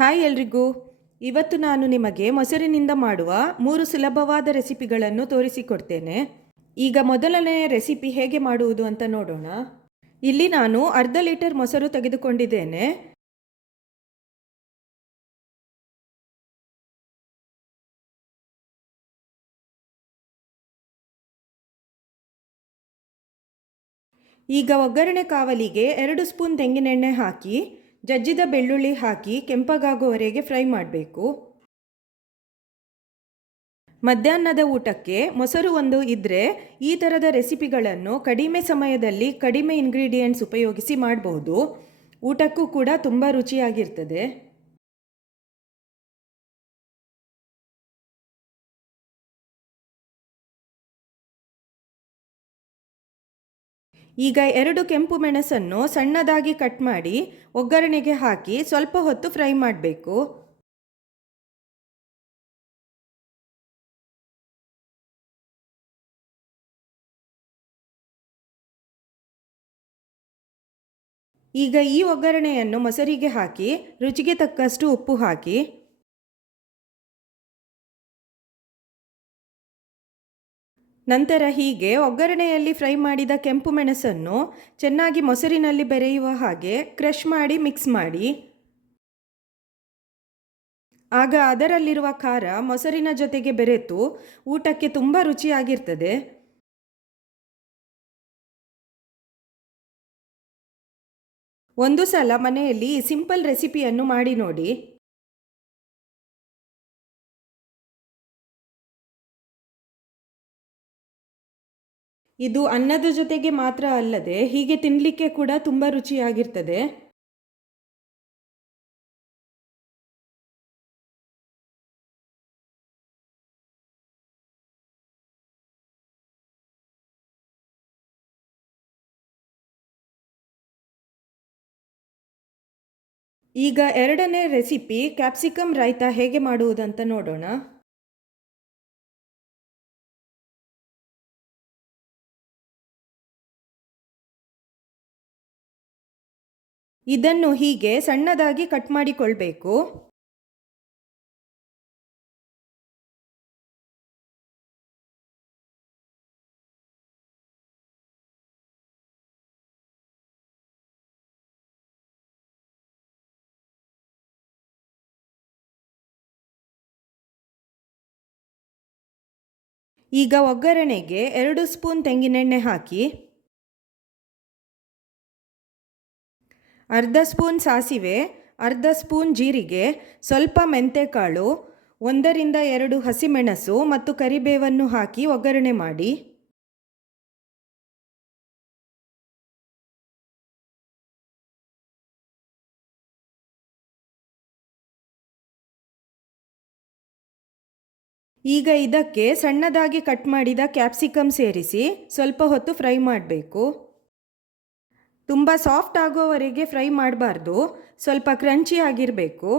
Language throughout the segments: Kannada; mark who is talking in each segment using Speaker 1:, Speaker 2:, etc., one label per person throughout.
Speaker 1: ಹಾಯ್ ಎಲ್ರಿಗೂ. ಇವತ್ತು ನಾನು ನಿಮಗೆ ಮೊಸರಿನಿಂದ ಮಾಡುವ ಮೂರು ಸುಲಭವಾದ ರೆಸಿಪಿಗಳನ್ನು ತೋರಿಸಿಕೊಡ್ತೇನೆ. ಈಗ ಮೊದಲನೆಯ ರೆಸಿಪಿ ಹೇಗೆ ಮಾಡುವುದು ಅಂತ ನೋಡೋಣ. ಇಲ್ಲಿ ನಾನು ಅರ್ಧ ಲೀಟರ್ ಮೊಸರು ತೆಗೆದುಕೊಂಡಿದ್ದೇನೆ. ಈಗ ಒಗ್ಗರಣೆ ಕಾವಲಿಗೆ ಎರಡು ಸ್ಪೂನ್ ತೆಂಗಿನೆಣ್ಣೆ ಹಾಕಿ ಜಜ್ಜಿದ ಬೆಳ್ಳುಳ್ಳಿ ಹಾಕಿ ಕೆಂಪಗಾಗುವವರೆಗೆ ಫ್ರೈ ಮಾಡಬೇಕು. ಮಧ್ಯಾಹ್ನದ ಊಟಕ್ಕೆ ಮೊಸರು ಒಂದು ಇದ್ದರೆ ಈ ಥರದ ರೆಸಿಪಿಗಳನ್ನು ಕಡಿಮೆ ಸಮಯದಲ್ಲಿ ಕಡಿಮೆ ಇಂಗ್ರೀಡಿಯೆಂಟ್ಸ್ ಉಪಯೋಗಿಸಿ ಮಾಡಬಹುದು ಊಟಕ್ಕೂ ಕೂಡ ತುಂಬ ರುಚಿಯಾಗಿರ್ತದೆ. ಈಗ ಎರಡು ಕೆಂಪು ಮೆಣಸನ್ನು ಸಣ್ಣದಾಗಿ ಕಟ್ ಮಾಡಿ ಒಗ್ಗರಣೆಗೆ ಹಾಕಿ ಸ್ವಲ್ಪ ಹೊತ್ತು ಫ್ರೈ ಮಾಡಬೇಕು. ಈಗ ಈ ಒಗ್ಗರಣೆಯನ್ನು ಮೊಸರಿಗೆ ಹಾಕಿ ರುಚಿಗೆ ತಕ್ಕಷ್ಟು ಉಪ್ಪು ಹಾಕಿ ನಂತರ ಹೀಗೆ ಒಗ್ಗರಣೆಯಲ್ಲಿ ಫ್ರೈ ಮಾಡಿದ ಕೆಂಪು ಮೆಣಸನ್ನು ಚೆನ್ನಾಗಿ ಮೊಸರಿನಲ್ಲಿ ಬೆರೆಯುವ ಹಾಗೆ ಕ್ರಷ್ ಮಾಡಿ ಮಿಕ್ಸ್ ಮಾಡಿ. ಆಗ ಅದರಲ್ಲಿರುವ ಖಾರ ಮೊಸರಿನ ಜೊತೆಗೆ ಬೆರೆತು ಊಟಕ್ಕೆ ತುಂಬ ರುಚಿಯಾಗಿರ್ತದೆ. ಒಂದು ಸಲ ಮನೆಯಲ್ಲಿ ಈ ಸಿಂಪಲ್ ರೆಸಿಪಿಯನ್ನು ಮಾಡಿ ನೋಡಿ. ಇದು ಅನ್ನದ ಜೊತೆಗೆ ಮಾತ್ರ ಅಲ್ಲದೆ ಹೀಗೆ ತಿನ್ನಲಿಕ್ಕೆ ಕೂಡ ತುಂಬ ರುಚಿಯಾಗಿರ್ತದೆ. ಈಗ ಎರಡನೇ ರೆಸಿಪಿ ಕ್ಯಾಪ್ಸಿಕಮ್ ರಾಯ್ತ ಹೇಗೆ ಮಾಡುವುದಂತ ನೋಡೋಣ. ಇದನ್ನು ಹೀಗೆ ಸಣ್ಣದಾಗಿ ಕಟ್ ಮಾಡಿಕೊಳ್ಬೇಕು. ಈಗ ಒಗ್ಗರಣೆಗೆ ಎರಡು ಸ್ಪೂನ್ ತೆಂಗಿನೆಣ್ಣೆ ಹಾಕಿ. ಅರ್ಧ ಸ್ಪೂನ್ ಸಾಸಿವೆ, ಅರ್ಧ ಸ್ಪೂನ್ ಜೀರಿಗೆ, ಸ್ವಲ್ಪ ಮೆಂತೆಕಾಳು, ಒಂದರಿಂದ ಎರಡು ಹಸಿಮೆಣಸು ಮತ್ತು ಕರಿಬೇವನ್ನು ಹಾಕಿ ಒಗ್ಗರಣೆ ಮಾಡಿ. ಈಗ ಇದಕ್ಕೆ ಸಣ್ಣದಾಗಿ ಕಟ್ ಮಾಡಿದ ಕ್ಯಾಪ್ಸಿಕಮ್ ಸೇರಿಸಿ ಸ್ವಲ್ಪ ಹೊತ್ತು ಫ್ರೈ ಮಾಡಬೇಕು. ತುಂಬ ಸಾಫ್ಟ್ ಆಗೋವರೆಗೆ ಫ್ರೈ ಮಾಡಬಾರ್ದು. ಸ್ವಲ್ಪ ಕ್ರಂಚಿ ಆಗಿರಬೇಕು.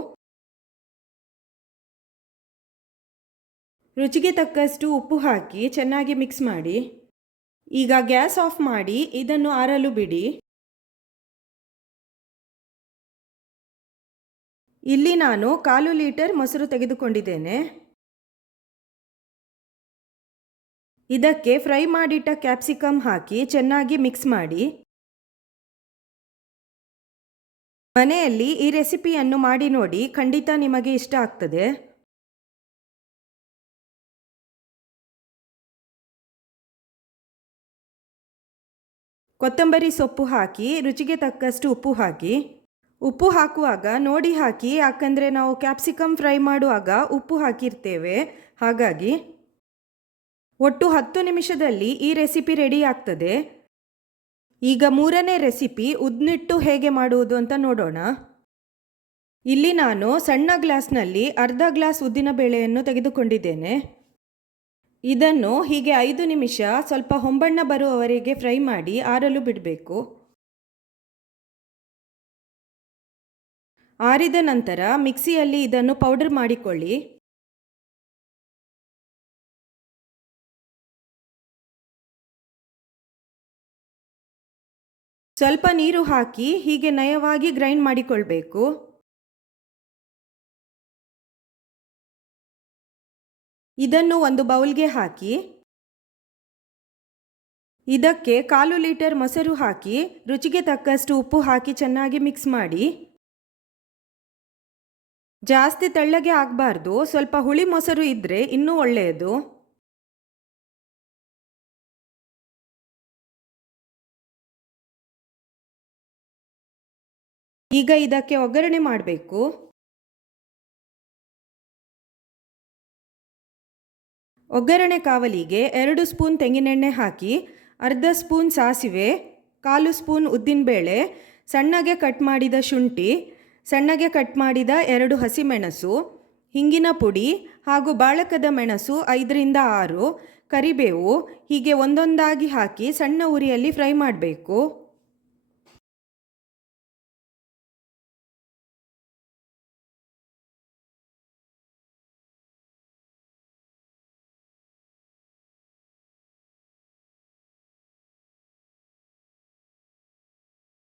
Speaker 1: ರುಚಿಗೆ ತಕ್ಕಷ್ಟು ಉಪ್ಪು ಹಾಕಿ ಚೆನ್ನಾಗಿ ಮಿಕ್ಸ್ ಮಾಡಿ. ಈಗ ಗ್ಯಾಸ್ ಆಫ್ ಮಾಡಿ ಇದನ್ನು ಆರಲು ಬಿಡಿ. ಇಲ್ಲಿ ನಾನು ಕಾಲು ಲೀಟರ್ ಮೊಸರು ತೆಗೆದುಕೊಂಡಿದ್ದೇನೆ. ಇದಕ್ಕೆ ಫ್ರೈ ಮಾಡಿಟ್ಟ ಕ್ಯಾಪ್ಸಿಕಮ್ ಹಾಕಿ ಚೆನ್ನಾಗಿ ಮಿಕ್ಸ್ ಮಾಡಿ. ಮನೆಯಲ್ಲಿ ಈ ರೆಸಿಪಿಯನ್ನು ಮಾಡಿ ನೋಡಿ ಖಂಡಿತ ನಿಮಗೆ ಇಷ್ಟ ಆಗ್ತದೆ. ಕೊತ್ತಂಬರಿ ಸೊಪ್ಪು ಹಾಕಿ, ರುಚಿಗೆ ತಕ್ಕಷ್ಟು ಉಪ್ಪು ಹಾಕಿ. ಉಪ್ಪು ಹಾಕುವಾಗ ನೋಡಿ ಹಾಕಿ, ಯಾಕಂದರೆ ನಾವು ಕ್ಯಾಪ್ಸಿಕಮ್ ಫ್ರೈ ಮಾಡುವಾಗ ಉಪ್ಪು ಹಾಕಿರ್ತೇವೆ. ಹಾಗಾಗಿ, ಒಟ್ಟು ಹತ್ತು ನಿಮಿಷದಲ್ಲಿ ಈ ರೆಸಿಪಿ ರೆಡಿ ಆಗ್ತದೆ. ಈಗ ಮೂರನೇ ರೆಸಿಪಿ ಉದ್ನಿಟ್ಟು ಹೇಗೆ ಮಾಡುವುದು ಅಂತ ನೋಡೋಣ. ಇಲ್ಲಿ ನಾನು ಸಣ್ಣ ಗ್ಲಾಸ್ನಲ್ಲಿ ಅರ್ಧ ಗ್ಲಾಸ್ ಉದ್ದಿನ ಬೇಳೆಯನ್ನು ತೆಗೆದುಕೊಂಡಿದ್ದೇನೆ. ಇದನ್ನು ಹೀಗೆ ಐದು ನಿಮಿಷ ಸ್ವಲ್ಪ ಹೊಂಬಣ್ಣ ಬರುವವರೆಗೆ ಫ್ರೈ ಮಾಡಿ ಆರಲು ಬಿಡಬೇಕು. ಆರಿದ ನಂತರ ಮಿಕ್ಸಿಯಲ್ಲಿ ಇದನ್ನು ಪೌಡರ್ ಮಾಡಿಕೊಳ್ಳಿ. ಸ್ವಲ್ಪ ನೀರು ಹಾಕಿ ಹೀಗೆ ನಯವಾಗಿ ಗ್ರೈಂಡ್ ಮಾಡಿಕೊಳ್ಬೇಕು. ಇದನ್ನು ಒಂದು ಬೌಲ್ಗೆ ಹಾಕಿ. ಇದಕ್ಕೆ ಕಾಲು ಲೀಟರ್ ಮೊಸರು ಹಾಕಿ, ರುಚಿಗೆ ತಕ್ಕಷ್ಟು ಉಪ್ಪು ಹಾಕಿ ಚೆನ್ನಾಗಿ ಮಿಕ್ಸ್ ಮಾಡಿ. ಜಾಸ್ತಿ ತೆಳ್ಳಗೆ ಆಗಬಾರ್ದು, ಸ್ವಲ್ಪ ಹುಳಿ ಮೊಸರು ಇದ್ದರೆ ಇನ್ನೂ ಒಳ್ಳೆಯದು. ಈಗ ಇದಕ್ಕೆ ಒಗ್ಗರಣೆ ಮಾಡಬೇಕು. ಒಗ್ಗರಣೆ ಕಾವಲಿಗೆ ಎರಡು ಸ್ಪೂನ್ ತೆಂಗಿನೆಣ್ಣೆ ಹಾಕಿ, ಅರ್ಧ ಸ್ಪೂನ್ ಸಾಸಿವೆ, ಕಾಲು ಸ್ಪೂನ್ ಉದ್ದಿನಬೇಳೆ, ಸಣ್ಣಗೆ ಕಟ್ ಮಾಡಿದ ಶುಂಠಿ, ಸಣ್ಣಗೆ ಕಟ್ ಮಾಡಿದ ಎರಡು ಹಸಿಮೆಣಸು, ಹಿಂಗಿನ ಪುಡಿ ಹಾಗೂ ಬಾಳಕದ ಮೆಣಸು ಐದರಿಂದ ಆರು, ಕರಿಬೇವು ಹೀಗೆ ಒಂದೊಂದಾಗಿ ಹಾಕಿ ಸಣ್ಣ ಉರಿಯಲ್ಲಿ ಫ್ರೈ ಮಾಡಬೇಕು.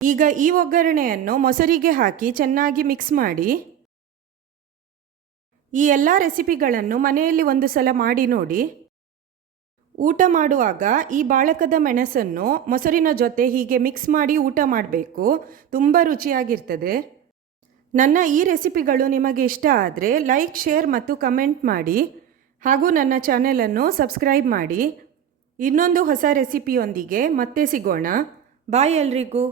Speaker 1: ಈಗ ಈ ಒಗ್ಗರಣೆಯನ್ನು ಮೊಸರಿಗೆ ಹಾಕಿ ಚೆನ್ನಾಗಿ ಮಿಕ್ಸ್ ಮಾಡಿ ಈ ಎಲ್ಲ ರೆಸಿಪಿಗಳನ್ನು ಮನೆಯಲ್ಲಿ ಒಂದು ಸಲ ಮಾಡಿ ನೋಡಿ. ಊಟ ಮಾಡುವಾಗ ಈ ಬಾಳಕದ ಮೆಣಸನ್ನು ಮೊಸರಿನ ಜೊತೆ ಹೀಗೆ ಮಿಕ್ಸ್ ಮಾಡಿ ಊಟ ಮಾಡಬೇಕು. ತುಂಬ ರುಚಿಯಾಗಿರ್ತದೆ. ನನ್ನ ಈ ರೆಸಿಪಿಗಳು ನಿಮಗೆ ಇಷ್ಟ ಆದರೆ ಲೈಕ್, ಶೇರ್ ಮತ್ತು ಕಮೆಂಟ್ ಮಾಡಿ. ಹಾಗೂ ನನ್ನ ಚಾನೆಲನ್ನು ಸಬ್ಸ್ಕ್ರೈಬ್ ಮಾಡಿ. ಇನ್ನೊಂದು ಹೊಸ ರೆಸಿಪಿಯೊಂದಿಗೆ ಮತ್ತೆ ಸಿಗೋಣ. ಬಾಯ್ ಎಲ್ರಿಗೂ.